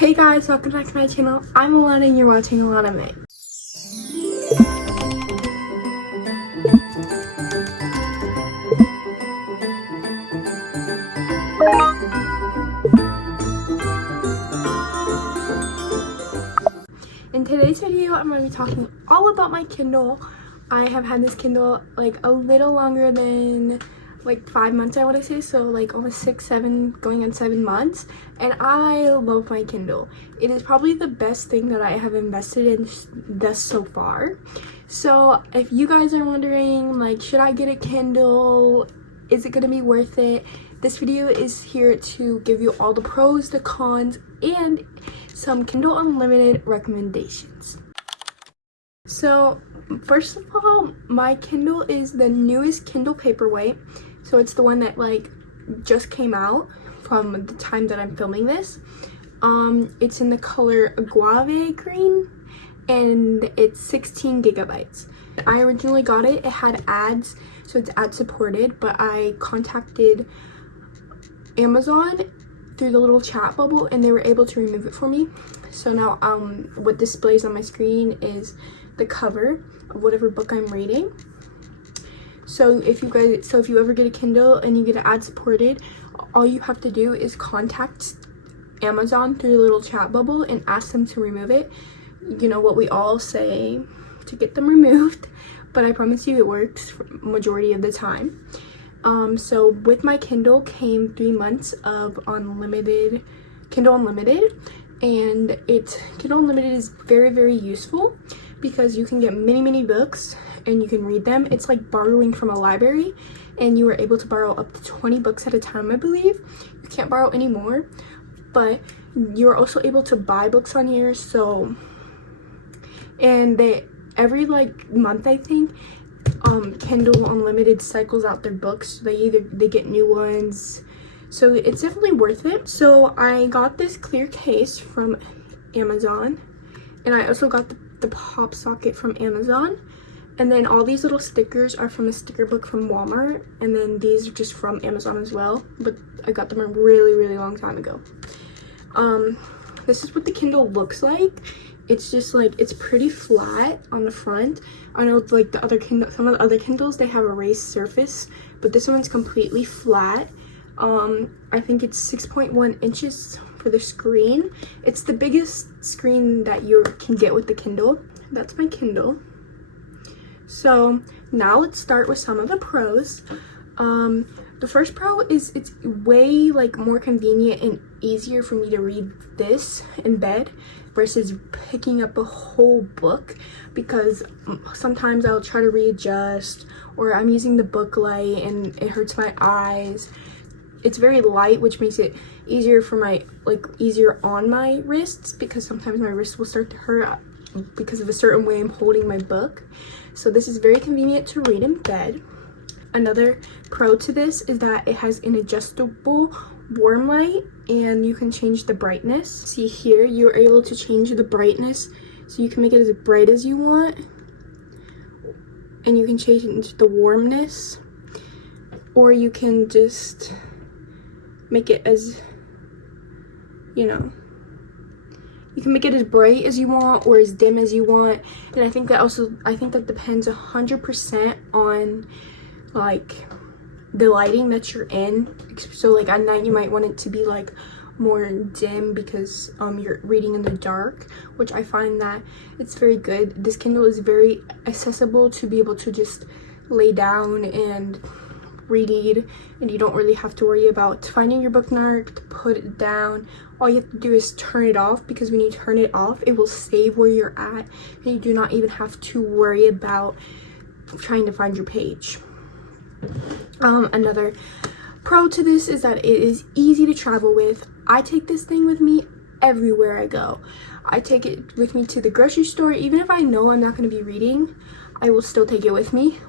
Hey guys, welcome back to my channel. I'm Alana and you're watching Alana May. In today's video, I'm going to be talking all about my Kindle. I have had this Kindle like a little longer than like 5 months, I want to say, so like almost 6, 7, going on 7 months, and I love my Kindle. It is probably the best thing that I have invested in thus so far. So if you guys are wondering, like, should I get a Kindle, is it going to be worth it, this video is here to give you all the pros, the cons, and some Kindle Unlimited recommendations. So first of all, my Kindle is the newest Kindle Paperweight. So it's the one that like just came out from the time that I'm filming this. It's in the color guava green and it's 16 gigabytes. I originally got it, it had ads, so it's ad supported, but I contacted Amazon through the little chat bubble and they were able to remove it for me. So now what displays on my screen is the cover of whatever book I'm reading. So if you ever get a Kindle and you get it ad supported, all you have to do is contact Amazon through the little chat bubble and ask them to remove it. You know what we all say to get them removed, but I promise you it works for majority of the time. So with my Kindle came 3 months of Kindle Unlimited, and Kindle Unlimited is very, very useful because you can get many books and you can read them. It's like borrowing from a library, and you are able to borrow up to 20 books at a time, I believe. You can't borrow any more, but you're also able to buy books on here. So, and every like month, I think, Kindle Unlimited cycles out their books. They get new ones, so it's definitely worth it. So I got this clear case from Amazon, and I also got the pop socket from Amazon, and then all these little stickers are from a sticker book from Walmart, and then these are just from Amazon as well, but I got them a really long time ago. This is what the Kindle looks like. It's just like, it's pretty flat on the front. I know like some of the other Kindles, they have a raised surface, but this one's completely flat. I think it's 6.1 inches for the screen. It's the biggest screen that you can get with the Kindle. That's my Kindle. So now let's start with some of the pros. The first pro is it's way like more convenient and easier for me to read this in bed versus picking up a whole book, because sometimes I'll try to readjust, or I'm using the book light and it hurts my eyes. It's very light, which makes it easier for easier on my wrists, because sometimes my wrists will start to hurt because of a certain way I'm holding my book. So this is very convenient to read in bed. Another pro to this is that it has an adjustable warm light, and you can change the brightness. See here, you're able to change the brightness, so you can make it as bright as you want, and you can change the warmness, or you can just make it as, you know, you can make it as bright as you want or as dim as you want. And I think that depends 100% on like the lighting that you're in. So like at night you might want it to be like more dim because you're reading in the dark, which I find that it's very good. This Kindle is very accessible to be able to just lay down and read, and you don't really have to worry about finding your bookmark to put it down. All you have to do is turn it off, because when you turn it off, it will save where you're at, and you do not even have to worry about trying to find your page. Another pro to this is that it is easy to travel with. I take this thing with me everywhere I go. I take it with me to the grocery store. Even if I know I'm not going to be reading, I will still take it with me.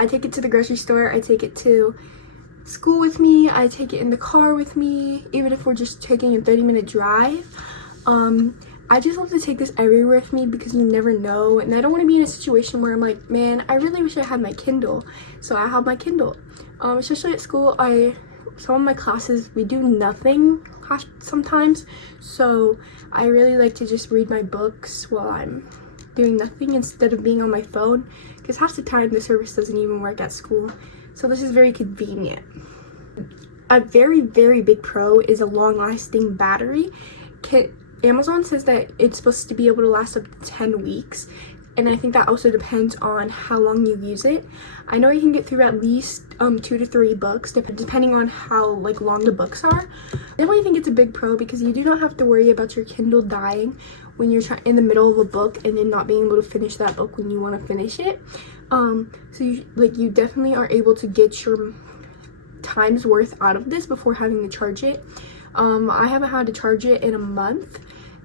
I take it to the grocery store, I take it to school with me, I take it in the car with me, even if we're just taking a 30-minute drive. I just love to take this everywhere with me because you never know, and I don't want to be in a situation where I'm like, man, I really wish I had my Kindle. So I have my Kindle. Especially at school, some of my classes we do nothing sometimes, so I really like to just read my books while I'm doing nothing instead of being on my phone, because half the time the service doesn't even work at school, so this is very convenient. A very big pro is a long-lasting battery. Amazon says that it's supposed to be able to last up to 10 weeks, and I think that also depends on how long you use it. I know you can get through at least 2 to 3 books depending on how like long the books are. I definitely think it's a big pro because you do not have to worry about your Kindle dying when you're in the middle of a book and then not being able to finish that book when you want to finish it. So you definitely are able to get your time's worth out of this before having to charge it. I haven't had to charge it in a month,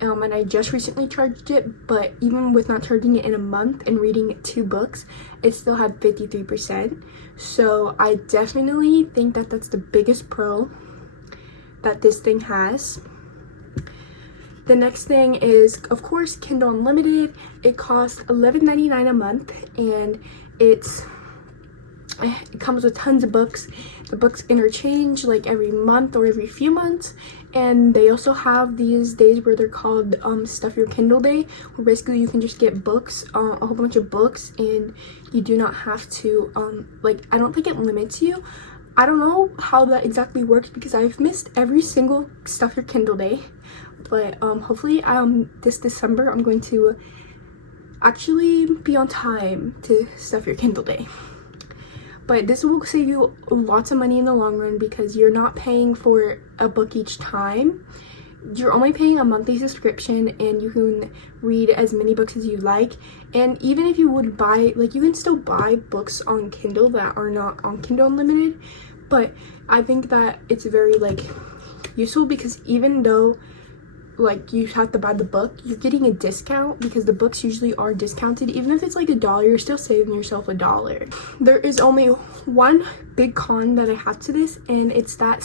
and I just recently charged it, but even with not charging it in a month and reading 2 books, it still had 53%. So I definitely think that that's the biggest pro that this thing has. The next thing is, of course, Kindle Unlimited. It costs $11.99 a month, and it comes with tons of books. The books interchange like every month or every few months, and they also have these days where they're called Stuff Your Kindle Day, where basically you can just get books, a whole bunch of books, and you do not have to I don't think it limits you. I don't know how that exactly works because I've missed every single Stuff Your Kindle Day, but hopefully this December I'm going to actually be on time to Stuff Your Kindle Day. But this will save you lots of money in the long run because you're not paying for a book each time. You're only paying a monthly subscription, and you can read as many books as you like. And even if you would buy, you can still buy books on Kindle that are not on Kindle Unlimited. But I think that it's very useful because even though you have to buy the book, you're getting a discount because the books usually are discounted. Even if it's $1, you're still saving yourself $1. There is only one big con that I have to this, and it's that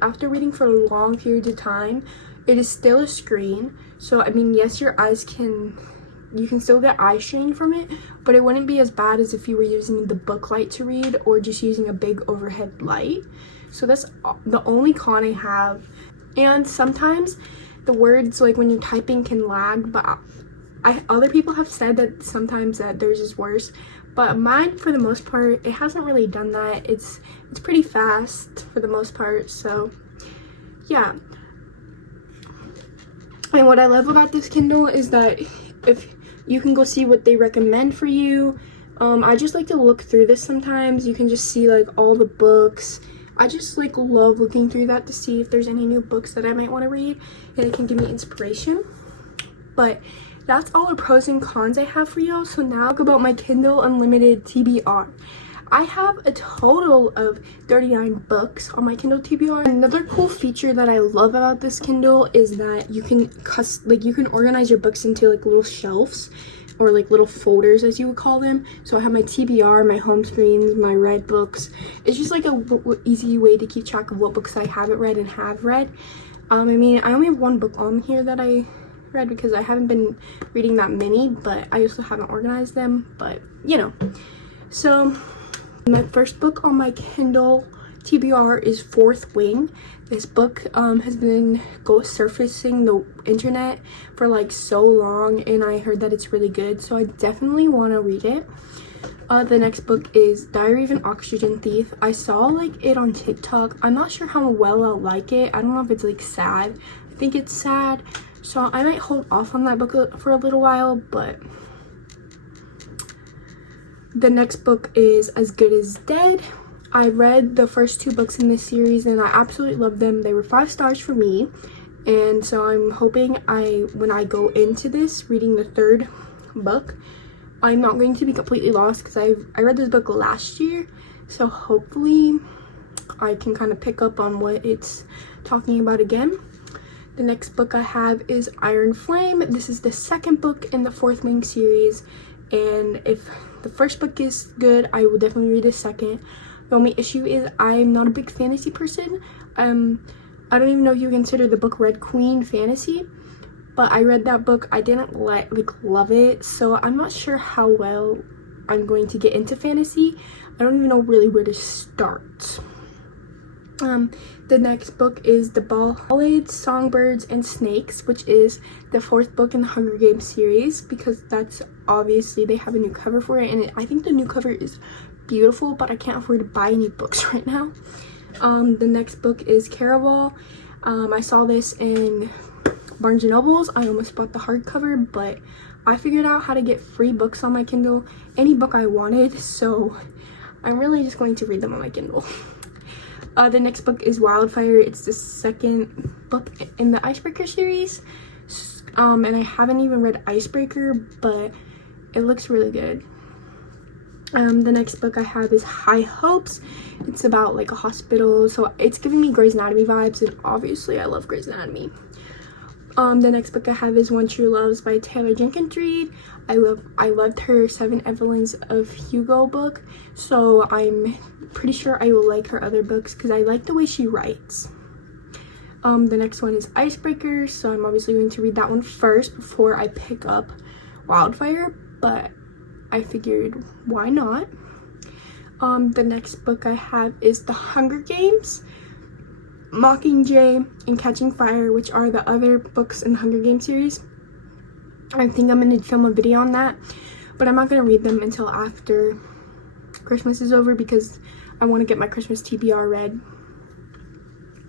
after reading for long periods of time, it is still a screen. So I mean, yes, your eyes you can still get eye strain from it, but it wouldn't be as bad as if you were using the book light to read or just using a big overhead light. So that's the only con I have. And sometimes the words when you're typing can lag, but other people have said that sometimes that theirs is worse, but mine for the most part it hasn't really done that. It's pretty fast for the most part. So yeah. And what I love about this Kindle is that if you can go see what they recommend for you. I just like to look through this sometimes. You can just see all the books. I just love looking through that to see if there's any new books that I might want to read, and it can give me inspiration. But that's all the pros and cons I have for y'all. So now I'll talk about my Kindle Unlimited TBR. I have a total of 39 books on my Kindle TBR. Another cool feature that I love about this Kindle is that you can you can organize your books into little shelves, or little folders as you would call them. So I have my TBR, my home screens, my read books. It's just a easy way to keep track of what books I haven't read and have read. I mean, I only have 1 book on here that I read because I haven't been reading that many, but I also haven't organized them, but So my first book on my Kindle TBR is Fourth Wing. This book has been surfacing the internet for so long, and I heard that it's really good, so I definitely want to read it. The next book is Diary of an Oxygen Thief. I saw it on TikTok. I'm not sure how well I'll like it. I don't know if it's sad. I think it's sad, so I might hold off on that book for a little while. But the next book is As Good as Dead. I read the first 2 books in this series and I absolutely loved them. They were 5 stars for me, and so I'm hoping when I go into this reading the 3rd book, I'm not going to be completely lost because I read this book last year, so hopefully I can kind of pick up on what it's talking about again. The next book I have is Iron Flame. This is the 2nd book in the Fourth Wing series, and if the first book is good, I will definitely read the second. The only issue is I'm not a big fantasy person. I don't even know if you consider the book Red Queen fantasy, but I read that book. I didn't love it, so I'm not sure how well I'm going to get into fantasy. I don't even know really where to start. The next book is the Ballads, Songbirds, and Snakes, which is the 4th book in the Hunger Games series, because that's obviously they have a new cover for it, and I think the new cover is beautiful, but I can't afford to buy any books right now. The next book is Caraval. I saw this in Barnes & Noble's. I almost bought the hardcover, but I figured out how to get free books on my Kindle, any book I wanted, so I'm really just going to read them on my Kindle. The next book is Wildfire. It's the 2nd book in the Icebreaker series, and I haven't even read Icebreaker, but it looks really good. The next book I have is High Hopes. It's about like a hospital, so it's giving me Grey's Anatomy vibes, and obviously I love Grey's Anatomy. The next book I have is One True Loves by Taylor Jenkins Reid. I loved her 7 Evelyns of Hugo book, so I'm pretty sure I will like her other books because I like the way she writes. The next one is Icebreaker, so I'm obviously going to read that one first before I pick up Wildfire, but I figured why not. The next book I have is The Hunger Games, Mockingjay, and Catching Fire, which are the other books in the Hunger Games series. I think I'm going to film a video on that, but I'm not going to read them until after Christmas is over because I want to get my Christmas TBR read.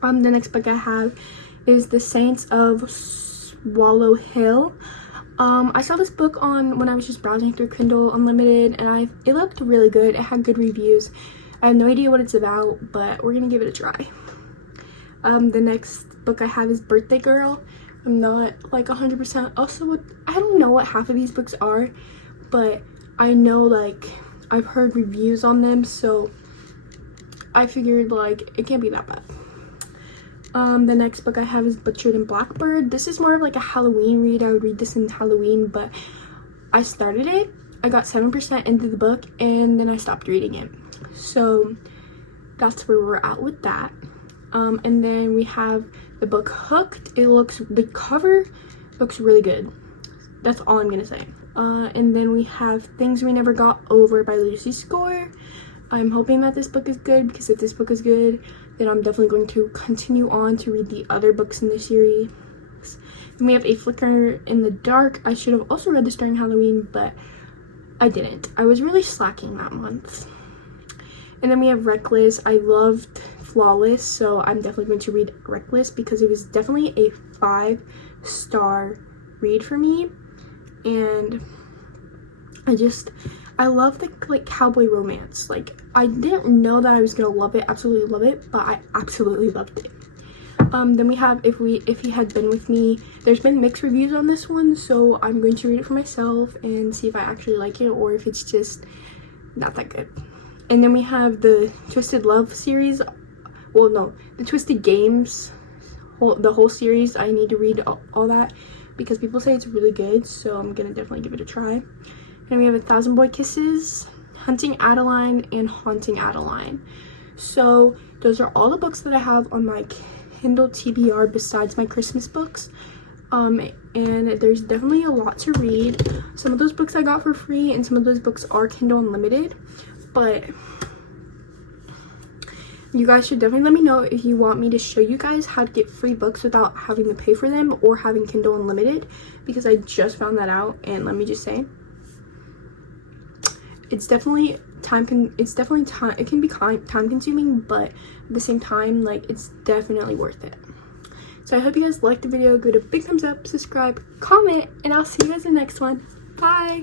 The next book I have is The Saints of Swallow Hill. I saw this book when I was just browsing through Kindle Unlimited, and it looked really good. It had good reviews. I have no idea what it's about, but we're gonna give it a try. The next book I have is Birthday Girl. I'm not like 100% also I don't know what half of these books are, but I know like I've heard reviews on them, so I figured like it can't be that bad. The next book I have is Butchered and Blackbird. This is more of like a Halloween read. I would read this in Halloween, but I started it. I got 7% into the book, and then I stopped reading it. So that's where we're at with that. And then we have the book Hooked. The cover looks really good. That's all I'm gonna say. And then we have Things We Never Got Over by Lucy Score. I'm hoping that this book is good, because if this book is good, then I'm definitely going to continue on to read the other books in the series. Then we have A Flicker in the Dark. I should have also read this during Halloween, but I didn't. I was really slacking that month. And then we have Reckless. I loved Flawless, so I'm definitely going to read Reckless because it was definitely a 5-star read for me. And I love the like cowboy romance. Like, I didn't know that I was gonna absolutely love it, but I absolutely loved it. Then we have If He Had Been With Me. There's been mixed reviews on this one, so I'm going to read it for myself and see if I actually like it or if it's just not that good. And then we have the Twisted Love series. Well, no, the Twisted Games, the whole series. I need to read all that because people say it's really good, so I'm gonna definitely give it a try. And we have 1,000 Boy Kisses, Hunting Adeline, and Haunting Adeline. So those are all the books that I have on my Kindle TBR besides my Christmas books. And there's definitely a lot to read. Some of those books I got for free, and some of those books are Kindle Unlimited. But you guys should definitely let me know if you want me to show you guys how to get free books without having to pay for them or having Kindle Unlimited, because I just found that out, and let me just say, it can be time consuming, but at the same time, like, it's definitely worth it. So I hope you guys liked the video. Give it a big thumbs up, subscribe, comment, and I'll see you guys in the next one. Bye.